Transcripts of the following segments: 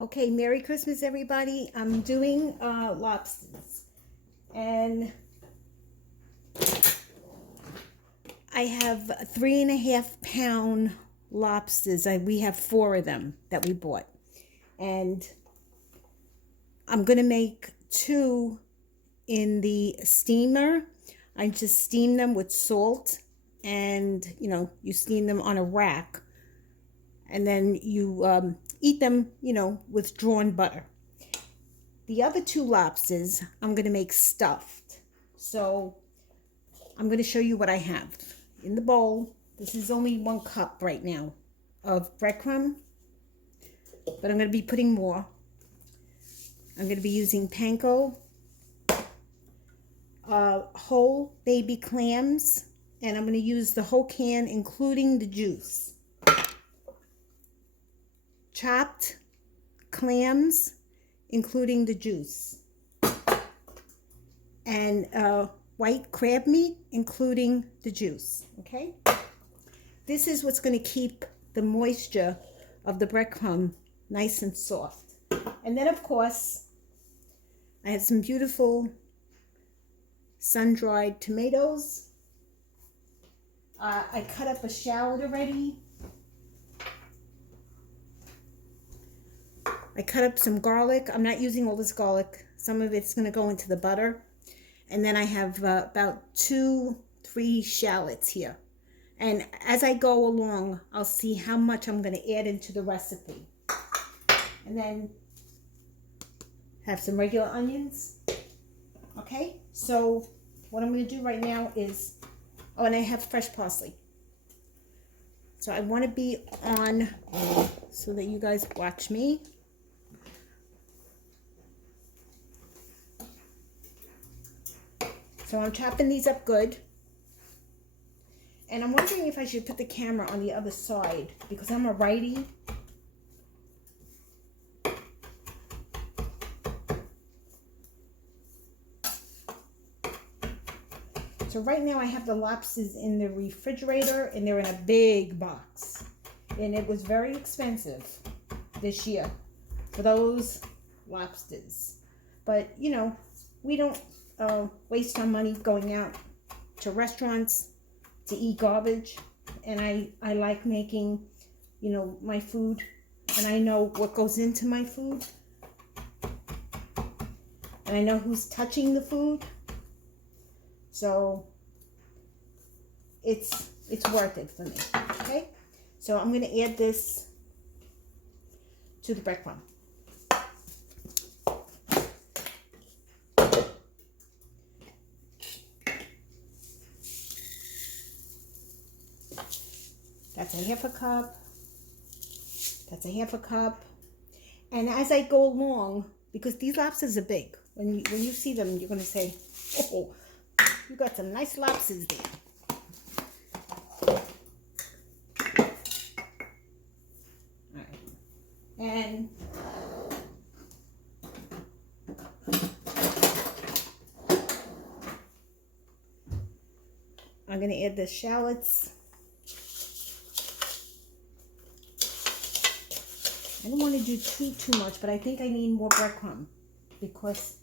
Okay, Merry Christmas, everybody. I'm doing lobsters, and I have 3.5 pound lobsters. We have 4 of them that we bought, and I'm gonna make 2 in the steamer. I just steam them with salt, and you steam them on a rack, and then you eat them, with drawn butter. The other 2 lobsters I'm going to make stuffed. So I'm going to show you what I have in the bowl. This is only 1 cup right now of breadcrumb, but I'm going to be putting more. I'm going to be using panko, whole baby clams, and I'm going to use the whole can, including the juice. Chopped clams, including the juice. And white crab meat, including the juice. Okay? This is what's going to keep the moisture of the breadcrumb nice and soft. And then, of course, I have some beautiful sun-dried tomatoes. I cut up a shallot already. I cut up some garlic. I'm not using all this garlic. Some of it's going to go into the butter. And then I have about 2-3 shallots here. And as I go along, I'll see how much I'm going to add into the recipe. And then have some regular onions. Okay, so what I'm going to do right now is, oh, and I have fresh parsley. So I want to be on so that you guys watch me. So I'm chopping these up good. And I'm wondering if I should put the camera on the other side because I'm a righty. So right now I have the lobsters in the refrigerator and they're in a big box. And it was very expensive this year for those lobsters. But, we don't waste our money going out to restaurants to eat garbage. And I like making, my food. And I know what goes into my food. And I know who's touching the food. So it's worth it for me, okay? So I'm going to add this to the breadcrumb. That's a 1/2 cup. That's a 1/2 cup. And as I go along, because these lobsters are big, when you see them, you're going to say, oh, you got some nice lobsters there. All right. And I'm going to add the shallots. I don't want to do too much, but I think I need more breadcrumb because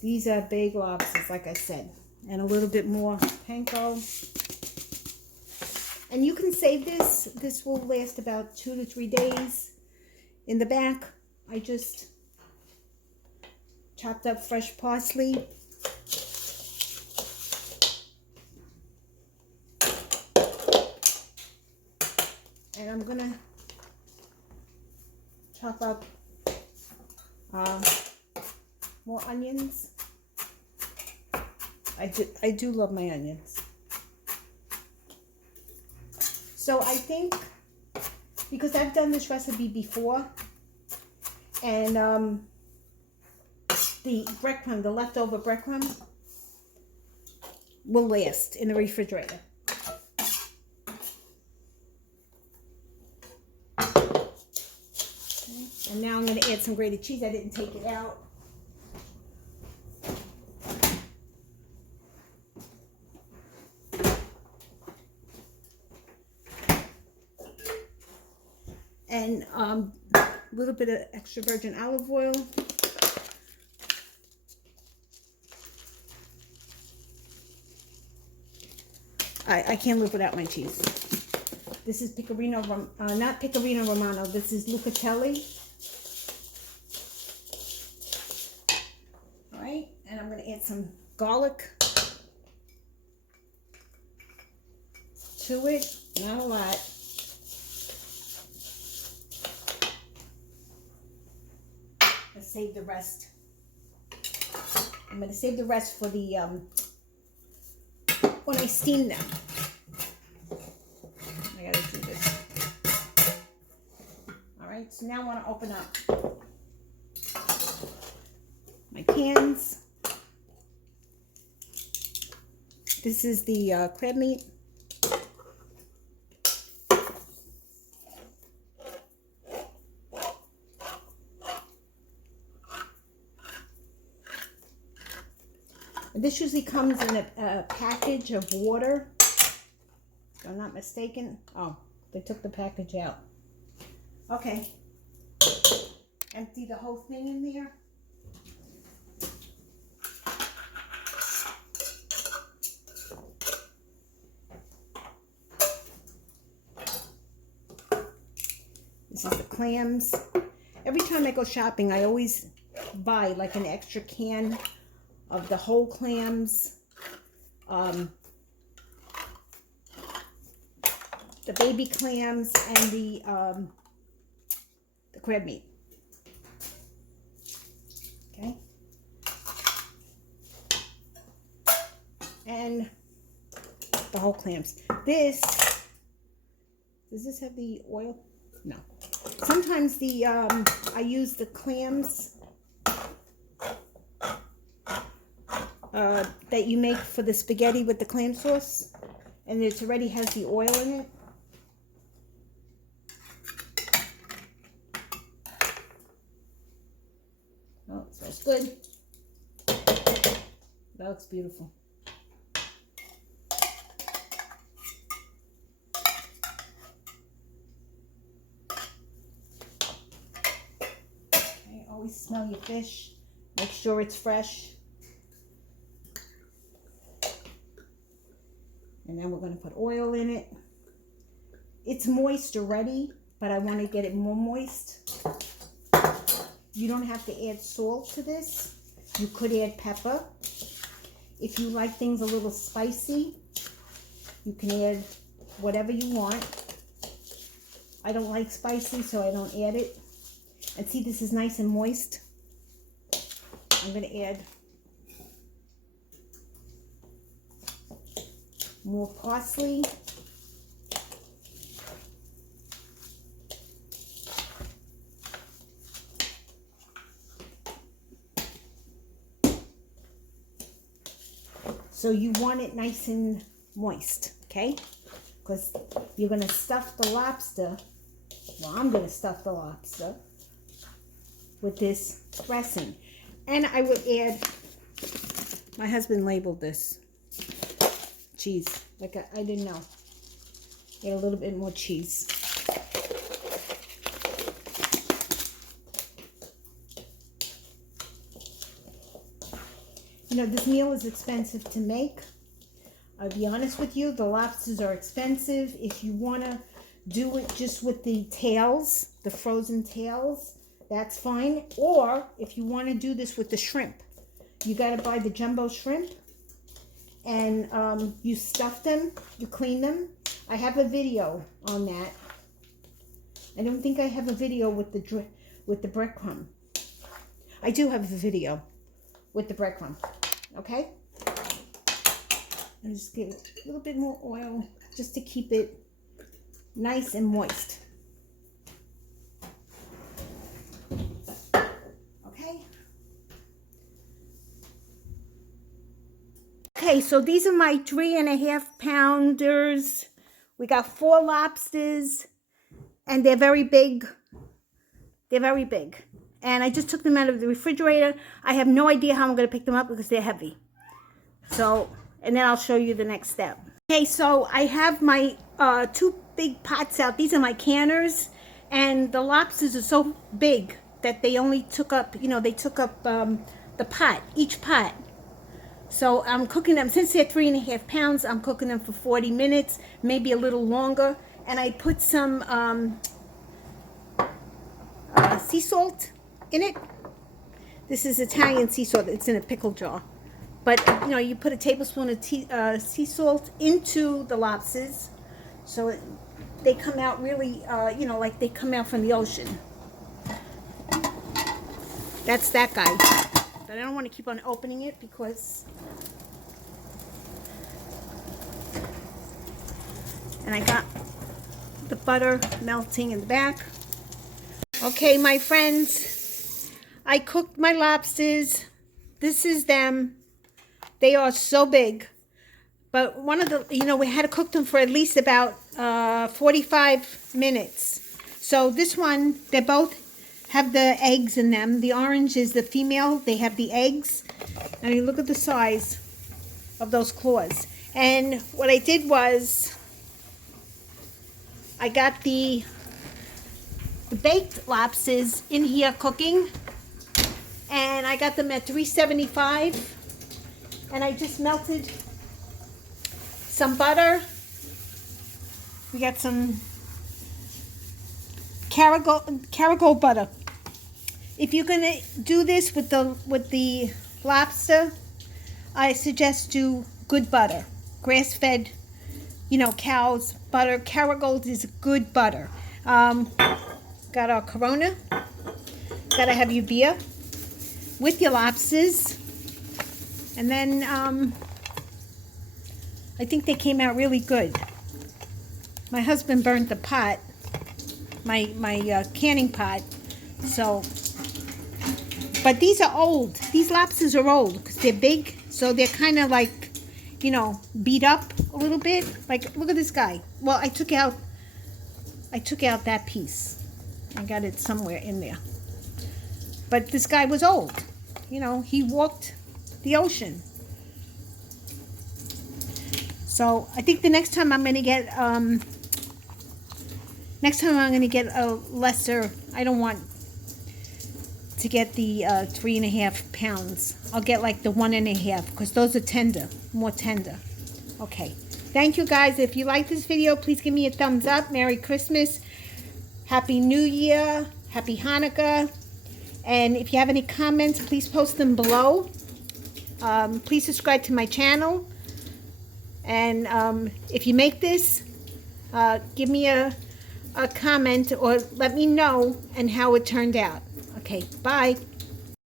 these are big lobsters, like I said. And a little bit more panko. And you can save this. This will last about 2 to 3 days. In the back, I just chopped up fresh parsley. And I'm going to chop up more onions. I do love my onions. So I think, because I've done this recipe before, and the breadcrumb, the leftover breadcrumb, will last in the refrigerator. And now I'm going to add some grated cheese. I didn't take it out. And A little bit of extra virgin olive oil. I can't live without my cheese. This is Pecorino, not Pecorino Romano. This is Lucatelli. All right, and I'm going to add some garlic to it. Not a lot. Let's save the rest. I'm going to save the rest for the when I steam them. I got to do this. All right, so now I want to open up my cans. This is the crab meat. This usually comes in a package of water, if I'm not mistaken. Oh, they took the package out. Okay. Empty the whole thing in there. This is the clams. Every time I go shopping, I always buy like an extra can of the whole clams, the baby clams, and the crab meat. Okay, and the whole clams. Does this have the oil? No. Sometimes the I use the clams that you make for the spaghetti with the clam sauce, and it already has the oil in it. Oh, it smells good. That looks beautiful. Okay, always smell your fish. Make sure it's fresh. And then we're going to put oil in it. It's moist already, but I want to get it more moist. You don't have to add salt to this. You could add pepper. If you like things a little spicy, you can add whatever you want. I don't like spicy, so I don't add it. And see, this is nice and moist. I'm going to add more parsley. So you want it nice and moist, okay? Because you're going to stuff the lobster. Well, I'm going to stuff the lobster with this dressing. And I would add, my husband labeled this cheese, like I didn't know. Add a little bit more cheese. You know, this meal is expensive to make. I'll be honest with you, the lobsters are expensive. If you want to do it just with the tails, the frozen tails, that's fine. Or if you want to do this with the shrimp, you got to buy the jumbo shrimp. And you stuff them, you clean them. I have a video on that. I don't think I have a video with the breadcrumb. I do have a video with the breadcrumb. Okay? And just give it a little bit more oil just to keep it nice and moist. Okay, so these are my 3.5 pounders. We got 4 lobsters, and they're very big. They're very big. And I just took them out of the refrigerator. I have no idea how I'm going to pick them up because they're heavy. So, and then I'll show you the next step. Okay, so I have my 2 big pots out. These are my canners. And the lobsters are so big that they only took up, they took up the pot, each pot. So I'm cooking them, since they're 3.5 pounds, I'm cooking them for 40 minutes, maybe a little longer. And I put some sea salt in it. This is Italian sea salt. It's in a pickle jar. But, you put a tablespoon of sea salt into the lobsters. So they come out really, like they come out from the ocean. That's that guy. But I don't want to keep on opening it because... And I got the butter melting in the back. Okay, my friends, I cooked my lobsters. This is them. They are so big. But one of the, we had to cook them for at least about 45 minutes. So this one, they both have the eggs in them. The orange is the female. They have the eggs. I mean, look at the size of those claws. And what I did was, I got the baked lobsters in here cooking, and I got them at 375, and I just melted some butter. We got some Carago butter. If you're gonna do this with the lobster, I suggest do good butter, grass-fed, cow's butter. Caragold is good butter. Got our Corona. Gotta have your beer with your lobsters. And then I think they came out really good. My husband burned the pot, my canning pot. So, but these are old. These lobsters are old because they're big. So they're kind of like, beat up a little bit. Like, look at this guy. Well, I took out that piece. I got it somewhere in there. But this guy was old. He walked the ocean. So I think the next time I'm going to get, a lesser, I don't want to get the 3.5 pounds. I'll get like the 1.5 because those are tender, more tender. Okay. Thank you guys. If you like this video, please give me a thumbs up. Merry Christmas. Happy New Year. Happy Hanukkah. And if you have any comments, please post them below. Please subscribe to my channel. And if you make this, give me a comment or let me know and how it turned out. Okay, bye.